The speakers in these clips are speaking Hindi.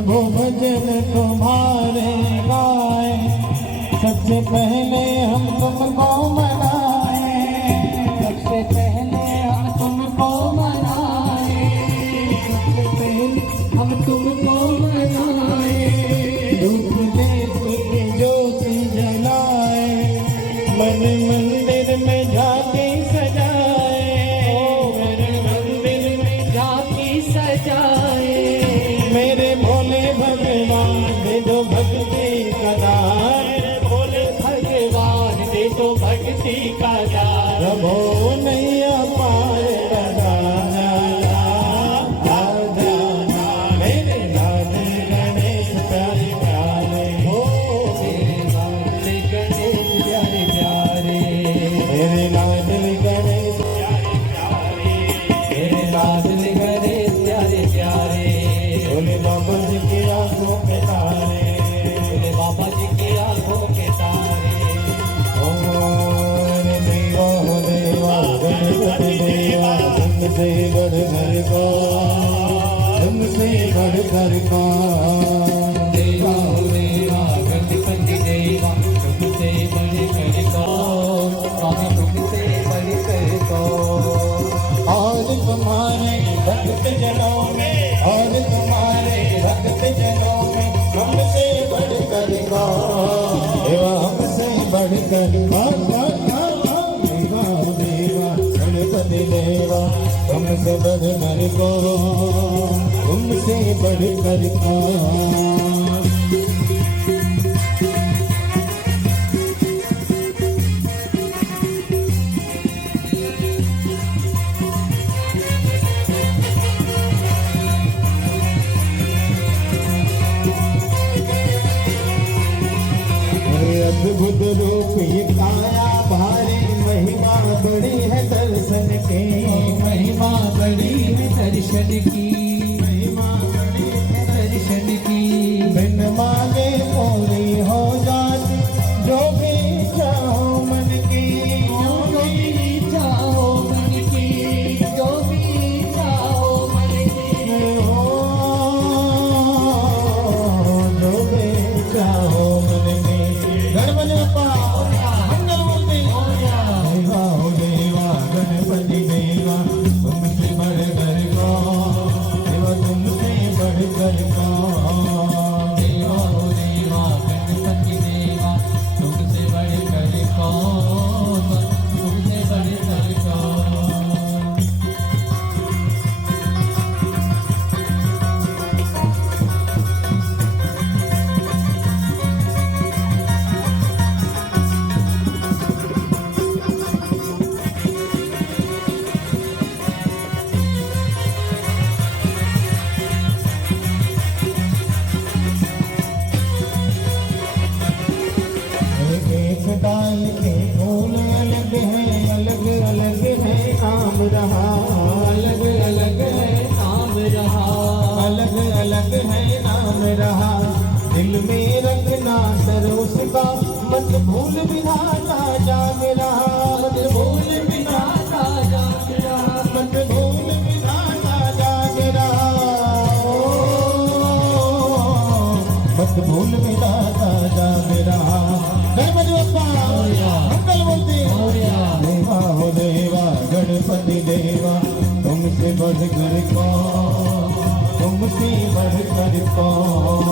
प्रभु भजन तुम्हारे गाए, सबसे पहले हम तुमको मनाए, सबसे पहले हम तुमको मनाए, सबसे पहले हम तुमको मनाए। धूप दे के ज्योति जलाए, मन मंदिर में झांकी सजाए, मन मंदिर में झांकी सजाए। मेरे भोले भगवान दे दो भक्ति का दान, भोले भगवान दे दो भक्ति का दान। प्रभु नैया पार लगाना, आजाना मेरे लाल गणेश प्यारे प्यारे, हो मेरे लाल गणेश प्यारे प्यारे, मेरे लाल गणेश प्यारे प्यारे, मेरे लाल गणेश प्यारे प्यारे। भोले बाबा जी की आंखों के तारे, भोले बाबा जी की आंखों के तारे। ओ देवा हो देवा गणपति देवा, तुमसे बढ़ कर कौन, तुमसे बढ़ कर कौन। देवा हो देवा गणपति देवा, तुमसे बढ़ कर कौन, स्वामी तुमसे बढ़ कर कौन। और तुम्हारे भक्त जनों में, और तुम्हारे भक्त जनों में हमसे बढ़कर कौन, देवा हमसे बढ़कर कौन। देवा देवा गणपति देवा, हमसे बढ़कर कौन, तुमसे बढ़कर कौन। अद्भुत रूप ये काया भारी, महिमा बड़ी है दर्शन की, महिमा बड़ी है दर्शन की, महिमा बड़ी है दर्शन की। बिन मांगे पूरी हो जाती जो भी चाहो मन की, जो भी चाहो मन की, जो भी चाहो मन की, हो जो भी चाहो मन की। गणपति बप्पा मंगल मूर्ति। देवा हो देवा गणपति देवा, तुमसे बढ़ कर कौन, देवा तुमसे बढ़ कर कौन। देवा हो देवा गणपति देवा, तुमसे बढ़ कर कौन, तुमसे बढ़ कर कौन। एक डाल के फूल अलग है, अलग अलग है नाम रहा, अलग अलग है नाम रहा, अलग अलग है नाम रहा। दिल में रखना सर उसका, मत भूल विधाता जाग रहा, मत भूल विधाता जाग रहा, मत भूल विधाता जाग रहा। मत भूल विधाता जाग रहा। गणपति बप्पा मंगल मूर्ति। देवा हो देवा गणपति देवा, तुमसे बढ़ कर कौन, तुमसे बढ़ कर कौन।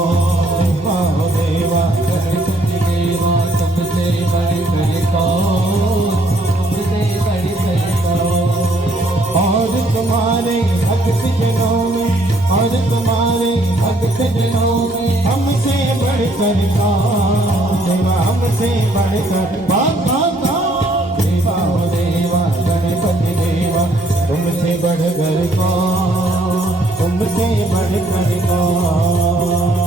देवा हो देवा गणपति देवा, तुमसे बढ़ कर कौन, तुमसे बढ़ कर कौन। और तुम्हारे भक्त जनों में, और तुम्हारे भक्त जनों में हमसे बढ़ कर कौन, देवा हमसे बढ़कर बाबा। देवा हो देवा गणपति देवा, तुमसे बढ़कर कौन, तुमसे बढ़कर कौन।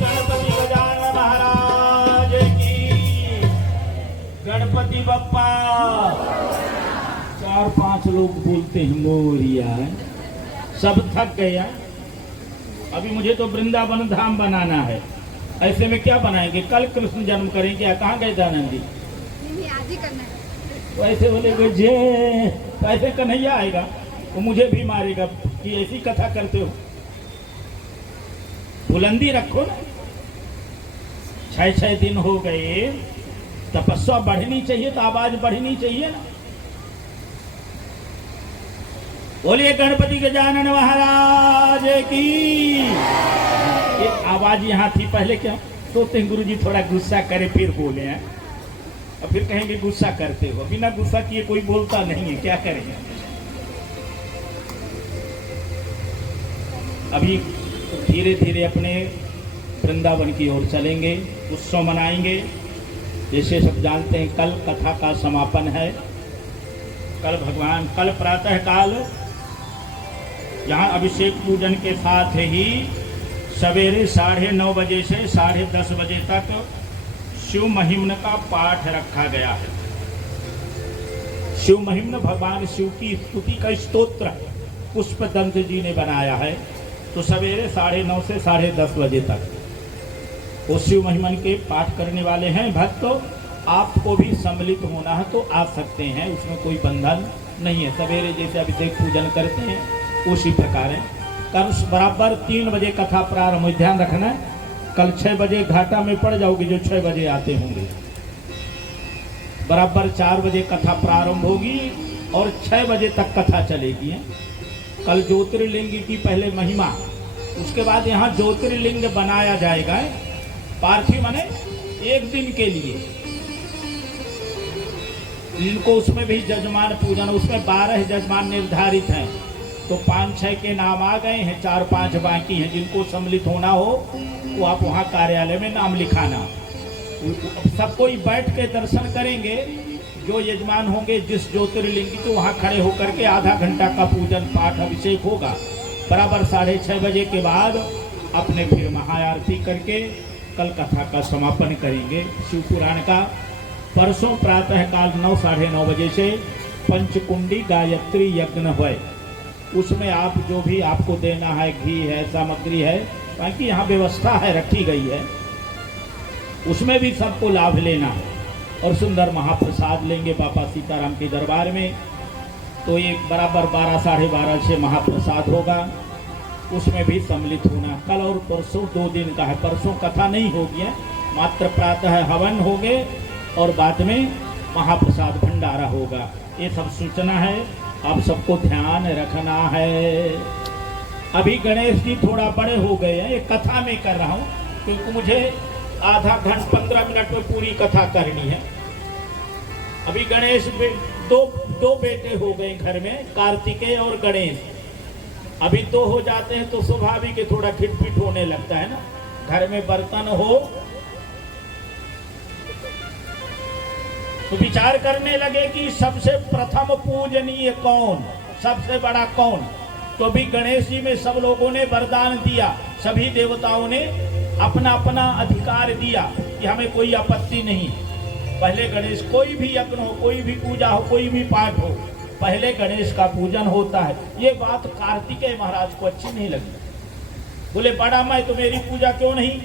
गणपति गजानन महाराज की, गणपति बप्पा। 4-5 लोग बोलते हैं मोरिया, सब थक गया। अभी मुझे तो वृंदावन धाम बनाना है, ऐसे में क्या बनाएंगे? कल कृष्ण जन्म करेंगे। कहाँ गए दयानंद जी? राजी करना है। वैसे बोले जे कैसे कन्हैया आएगा वो मुझे भी मारेगा कि ऐसी कथा करते हो। बुलंदी रखो ना। 6 दिन हो गए, तपस्या बढ़नी चाहिए तो आवाज बढ़नी चाहिए ना। बोलिए गणपति गजानन महाराज की। ये आवाज यहाँ थी पहले। क्या सोचते हैं गुरुजी थोड़ा गुस्सा करे फिर बोले हैं, और फिर कहेंगे गुस्सा करते हो। बिना गुस्सा किए कोई बोलता नहीं है, क्या करेंगे। अभी धीरे धीरे अपने वृंदावन की ओर चलेंगे, उत्सव मनाएंगे। जैसे सब जानते हैं कल कथा का समापन है। कल प्रातः काल यहाँ अभिषेक पूजन के साथ ही सवेरे 9:30 बजे से 10:30 बजे तक शिव महिम्न का पाठ रखा गया है। शिव महिम्न भगवान शिव की स्तुति का स्तोत्र पुष्पदंत जी ने बनाया है। तो सवेरे 9:30 से 10:30 बजे तक वो शिव महिमन के पाठ करने वाले हैं। भक्तों, आपको भी सम्मिलित होना है तो आ सकते हैं, उसमें कोई बंधन नहीं है। सवेरे जैसे अभिषेक पूजन करते हैं उसी प्रकार है। कल बराबर 3 बजे कथा प्रारंभ। ध्यान रखना है, कल 6 बजे घाटा में पड़ जाओगे जो 6 बजे आते होंगे। बराबर 4 बजे कथा प्रारंभ होगी और 6 बजे तक कथा चलेगी। कल ज्योतिर्लिंग की पहले महिमा, उसके बाद यहाँ ज्योतिर्लिंग बनाया जाएगा पार्थिव माने 1 दिन के लिए। इनको उसमें भी जजमान पूजन, उसमें 12 जजमान निर्धारित हैं। तो 5-6 के नाम आ गए हैं, 4-5 बाकी हैं। जिनको सम्मिलित होना हो वो आप वहाँ कार्यालय में नाम लिखाना। सब कोई बैठ के दर्शन करेंगे। जो यजमान होंगे जिस ज्योतिर्लिंग की, तो वहाँ खड़े होकर के आधा घंटा का पूजन पाठ अभिषेक होगा। बराबर 6:30 बजे के बाद अपने फिर महाआरती करके कल कथा का समापन करेंगे शिव पुराण का। परसों प्रातः काल 9-9:30 बजे से पंचकुंडी गायत्री यज्ञ है। उसमें आप जो भी आपको देना है, घी है, सामग्री है, बाकी यहाँ व्यवस्था है, रखी गई है, उसमें भी सबको लाभ लेना है। और सुंदर महाप्रसाद लेंगे बाबा सीताराम के दरबार में। तो एक बराबर 12-12:30 से महाप्रसाद होगा, उसमें भी सम्मिलित होना। कल और परसों 2 दिन का है। परसों कथा नहीं होगी है, मात्र प्रातः हवन होंगे और बाद में महाप्रसाद भंडारा होगा। ये सब सूचना है, आप सबको ध्यान रखना है। अभी गणेश जी थोड़ा बड़े हो गए हैं, ये कथा में कर रहा हूँ क्योंकि मुझे आधा घंटा 15 मिनट में पूरी कथा करनी है। अभी गणेश दो बेटे हो गए घर में, कार्तिकेय और गणेश। अभी 2 हो जाते हैं तो स्वाभाविक है थोड़ा खिटपिट होने लगता है ना। घर में बर्तन हो तो विचार करने लगे कि सबसे प्रथम पूजनीय कौन, सबसे बड़ा कौन। तो भी गणेश जी में सब लोगों ने वरदान दिया, सभी देवताओं ने अपना अपना अधिकार दिया कि हमें कोई आपत्ति नहीं। पहले गणेश, कोई भी यज्ञ हो, कोई भी पूजा हो, कोई भी पाठ हो, पहले गणेश का पूजन होता है। ये बात कार्तिकेय महाराज को अच्छी नहीं लगी। बोले बड़ा मैं तो मेरी पूजा क्यों नहीं,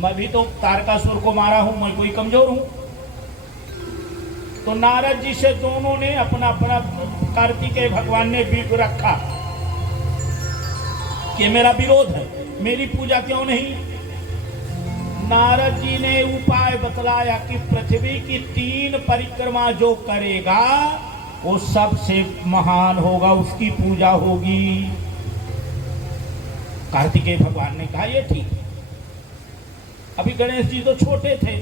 मैं भी तो तारकासुर को मारा हूं, मैं कोई कमजोर हूं। तो नारद जी से दोनों ने अपना अपना, कार्तिकेय भगवान ने भी रखा कि मेरा विरोध है, मेरी पूजा क्यों नहीं। नारद जी ने उपाय बतलाया कि पृथ्वी की 3 परिक्रमा जो करेगा वो सबसे महान होगा, उसकी पूजा होगी। कार्तिकेय भगवान ने कहा ये ठीक। अभी गणेश जी तो छोटे थे,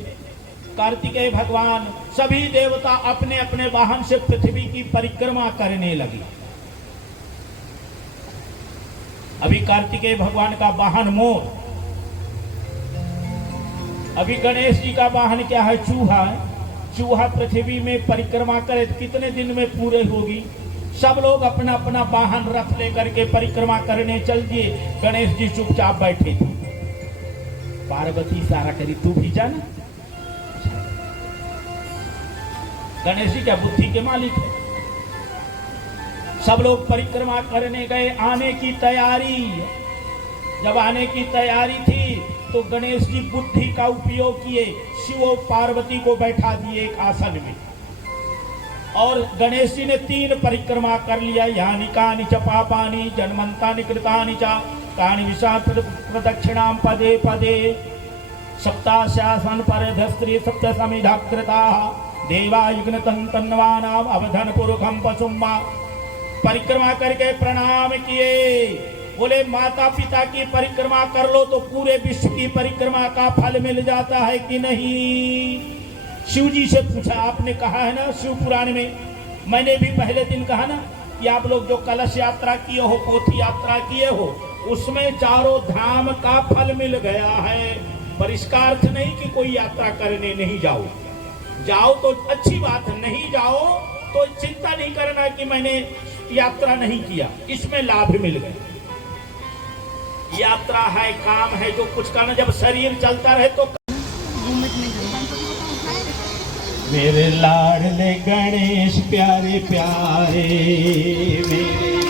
कार्तिकेय भगवान, सभी देवता अपने अपने वाहन से पृथ्वी की परिक्रमा करने लगे। अभी कार्तिकेय भगवान का वाहन मोर, अभी गणेश जी का वाहन क्या है, चूहा है। चूहा पृथ्वी में परिक्रमा करे तो कितने दिन में पूरे होगी। सब लोग अपना अपना वाहन रथ लेकर के परिक्रमा करने चल दिए। गणेश जी चुपचाप बैठे थे। पार्वती इशारा करी, तू भी जाना। गणेश जी क्या बुद्धि के मालिक है। सब लोग परिक्रमा करने गए, आने की तैयारी। जब आने की तैयारी थी तो गणेश जी बुद्धि का उपयोग किए, शिव और पार्वती को बैठा दिए एक आसन में। और गणेश जी ने 3 परिक्रमा कर लिया। यानी कानि च पापानि जन्मंतानि कृतानि च कानि विषा प्रदक्षिणाम पदे पदे सप्ताश्यासन परधस्त्री सप्त समिधाकृता देवा युग्न तन्वानाम अवधन पुरुखम पशुम्मा। परिक्रमा करके प्रणाम किए। बोले माता पिता की परिक्रमा कर लो तो पूरे विश्व की परिक्रमा का फल मिल जाता है कि नहीं। शिव जी से पूछा, आपने कहा है ना शिव पुराण में, मैंने भी पहले दिन कहा ना कि आप लोग जो कलश यात्रा किए हो, पोथी यात्रा किए हो, उसमें चारों धाम का फल मिल गया है। पर इसका अर्थ नहीं कि कोई यात्रा करने नहीं जाओ, जाओ तो अच्छी बात, नहीं जाओ तो चिंता नहीं करना कि मैंने यात्रा नहीं किया, इसमें लाभ मिल गया। यात्रा है, काम है, जो कुछ करना, जब शरीर चलता रहे तो। मेरे लाडले गणेश प्यारे प्यारे, मेरे